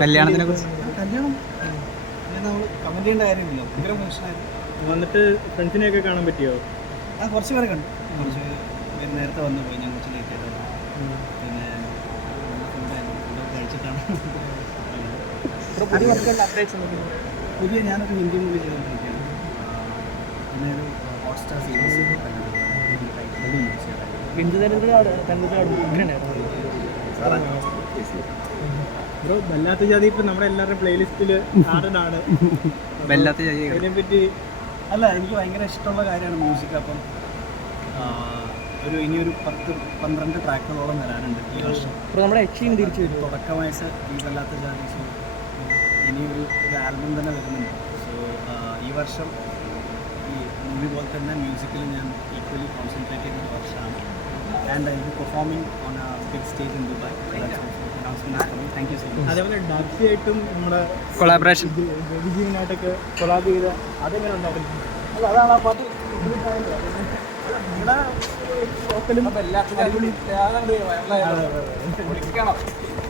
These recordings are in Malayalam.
കല്യാണത്തിനെ കുറിച്ച്. വന്നിട്ട് ഫ്രണ്ട്സിനെയൊക്കെ കാണാൻ പറ്റിയോ? ആ കുറച്ച് പേരെ കണ്ടു. കുറച്ച് നേരത്തെ വന്നു പോയി. ഞാൻ കുറച്ച് ലേറ്റ് ആയിട്ട് പിന്നെ കഴിച്ചിട്ടാണ്. പുതിയ ഞാനൊരു ഹിന്ദി മൂവി ചെയ്തുകൊണ്ടിരിക്കുകയാണ്. പിന്നെ ഒരു ഹോട്ട്സ്റ്റാർ സീരീസ് ബ്രോ വല്ലാത്ത ജാതി ഇപ്പൊ നമ്മുടെ എല്ലാവരുടെയും പ്ലേലിസ്റ്റിൽ ആണ് വല്ലാത്ത ജാതി അതിനെപ്പറ്റി അല്ല എനിക്ക് ഭയങ്കര ഇഷ്ടമുള്ള കാര്യമാണ് മ്യൂസിക് അപ്പം ഒരു ഇനിയൊരു പത്ത് പന്ത്രണ്ട് ട്രാക്കുകളോളം വരാനുണ്ട് ഈ വർഷം. നമ്മുടെ തിരിച്ചു വരും. തുടക്കമായിട്ട് ഈ വല്ലാത്ത ജാതി. ഇനി ഇനിയൊരു ഒരു ആൽബം തന്നെ വരുന്നുണ്ട്. സോ ഈ വർഷം ഈ മൂവി പോലെ തന്നെ മ്യൂസിക്കിൽ ഞാൻ ഈക്വലി കോൺസെൻട്രേറ്റ് ചെയ്യുന്ന ഒരു വർഷമാണ്. And I be performing on a big stage in Dubai thank you so much അതേപോലെ ഡാക്സി ആയിട്ടും നമ്മുടെ കൊളാബറേഷൻ വിജയനായിട്ടൊക്കെ കൊളാബ് ചെയ്ത് അതെങ്ങനെ ഉണ്ടായിരുന്നു? അല്ല അതാണ് ആ പാട്ട്.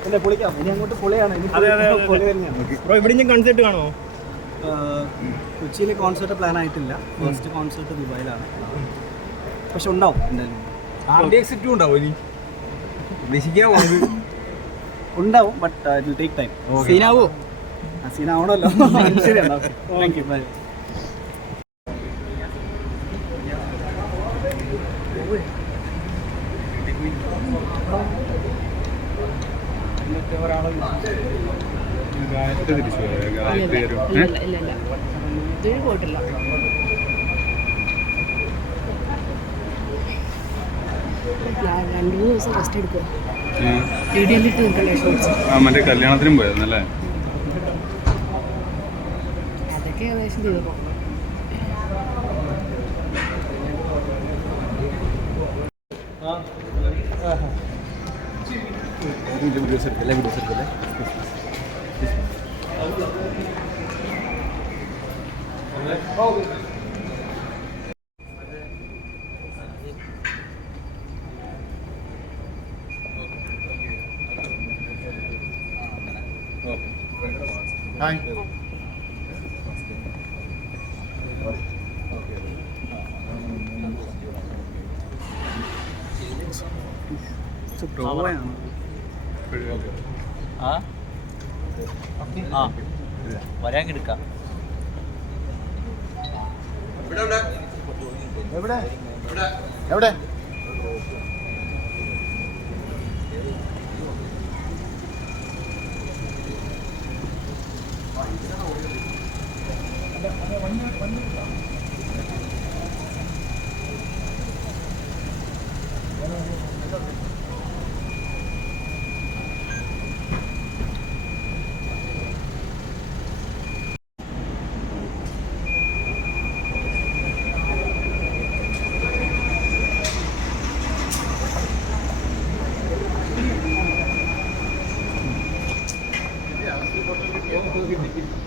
അല്ലേ പൊളിക്കാം. ഇനി അങ്ങോട്ട് പൊളിയാണ്. അതെ, അതെ, അതെ. തന്നെയാണ്. ബ്രോ ഇവിടെ ഞാൻ കൺസേർട്ട് കാണോ കൊച്ചിയിൽ കോൺസേർട്ട് പ്ലാൻ ആയിട്ടില്ല. ഫസ്റ്റ് കോൺസേർട്ട് ദുബായിലാണ്. പക്ഷെ ഉണ്ടാവും എന്തായാലും. ഉണ്ടാവും ഇനി. പ്രതീക്ഷിക്കാവോ ഉണ്ടാവും but it will take time സീനാവോ സീനാവണല്ലോ ശരി താങ്ക് യു ബൈ ഇല്ല ഇല്ല ഇല്ല. ഇതുവരെ പോയിട്ടില്ല. ഞാൻ രണ്ട് മൂന്ന് ദിവസം റെസ്റ്റ് എടുക്കുക. വീഡിയോയിലിട്ട് നിൽക്കണേ ഷോർട്സ് ആ മറ്റേ കല്യാണത്തിനും പോയായിരുന്നല്ലേ അതൊക്കെ ഏകദേശം തീർന്നു പ്രോയാണ് ആ? ആ. വരാൻ എടുക്കാം. എവിടെ? എവിടെ? നിൽക്കുന്നു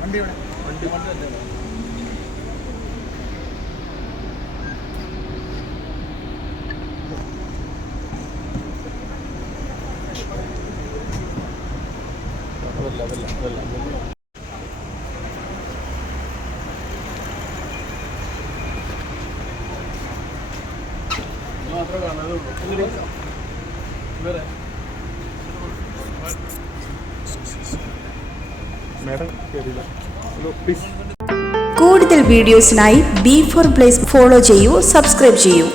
വണ്ടി ഇവിടെ. വണ്ടി വണ്ടി. കൂടുതൽ വീഡിയോസിനായി ബി ഫോർ പ്ലേസ് ഫോളോ ചെയ്യൂ സബ്സ്ക്രൈബ് ചെയ്യൂ.